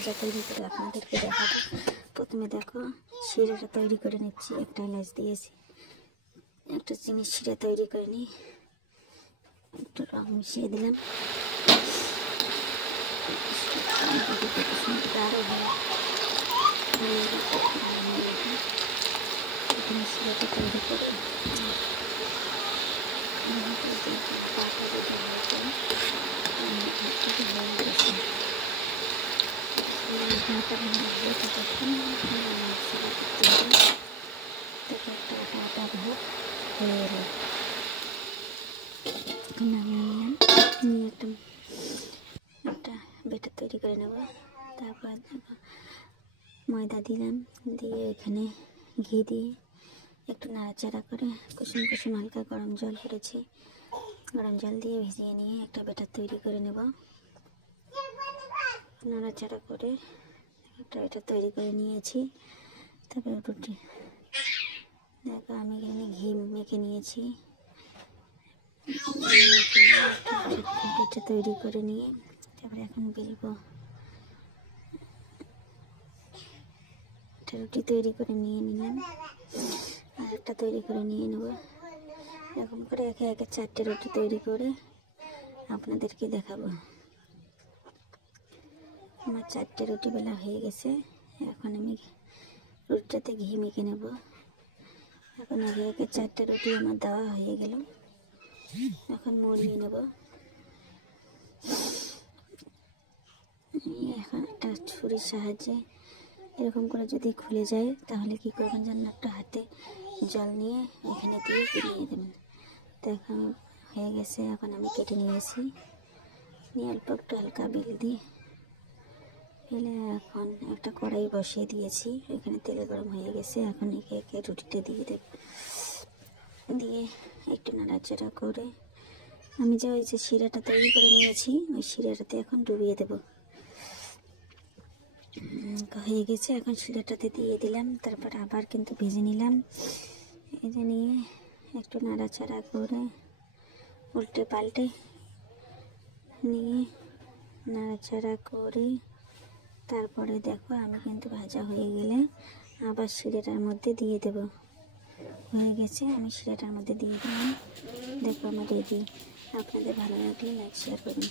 ভাজা তৈরি করে আপনাদেরকে দেখাবো। প্রথমে দেখো শিরাটা তৈরি করে নিচ্ছি। একটা এলাচ দিয়েছি, একটা চিনির শিরা তৈরি করে নিই, একটু রং মিশিয়ে দিলাম। আরও শিরাটা তৈরি করে একটা বেটার তৈরি করে নেব। তারপর ময়দা দিলাম, দিয়ে এখানে ঘি দিয়ে একটু নাড়াচাড়া করে কুসুম কুসুম হালকা গরম জল করেছি, গরম জল দিয়ে ভিজিয়ে নিয়ে একটা বেটার তৈরি করে নেব। নাড়াচাড়া করে একটা বেটার তৈরি করে নিয়েছি। তারপরে রুটি দেখো আমি এখানে ঘি মেখে নিয়েছি। বেটা তৈরি করে নিয়ে তারপরে এখন বেলবো। একটা রুটি তৈরি করে নিয়ে নিলাম, আর একটা তৈরি করে নিয়ে নেব। এরকম করে একে একে 4টে রুটি তৈরি করে আপনাদেরকে দেখাবো। আমার 4টে রুটি বেলা হয়ে গেছে। এখন আমি রুটিটাতে ঘি মেখে নেব। এখন একে একে 4টে রুটি আমার দেওয়া হয়ে গেল। এখন মুড়িয়ে নেব। এখন একটা ছুরির সাহায্যে এরকম করে যদি খুলে যায় তাহলে কি করবেন জানেন, একটা হাতে জল নিয়ে এখানে দিয়ে নিয়ে দেবেন। তো এখন হয়ে গেছে। এখন আমি কেটে নিয়েছি, নিয়ে অল্প একটু হালকা বেল দিয়ে ফেলে এখন একটা কড়াই বসিয়ে দিয়েছি। এখানে তেল গরম হয়ে গেছে। এখন একে একে রুটিটা দিয়ে দেব, দিয়ে একটু নাড়াচাড়া করে আমি যে ওই যে শিরাটা তৈরি করে নিয়েছি ওই শিরাটাতে এখন ডুবিয়ে দেব। হয়ে গেছে। এখন শিরাটাতে দিয়ে দিলাম, তারপর আবার কিন্তু ভেজে নিলাম। এই যে নিয়ে একটু নাড়াচাড়া করে উল্টে পাল্টে নিয়ে নাড়াচাড়া করে তারপরে দেখো আমি কিন্তু ভাজা হয়ে গেলে আবার শিরাটার মধ্যে দিয়ে দেব। হয়ে গেছে, আমি শিরাটার মধ্যে দিয়ে দিলাম। দেখো আমার রেডি। আপনাদের ভালো লাগলে লাইক শেয়ার করুন।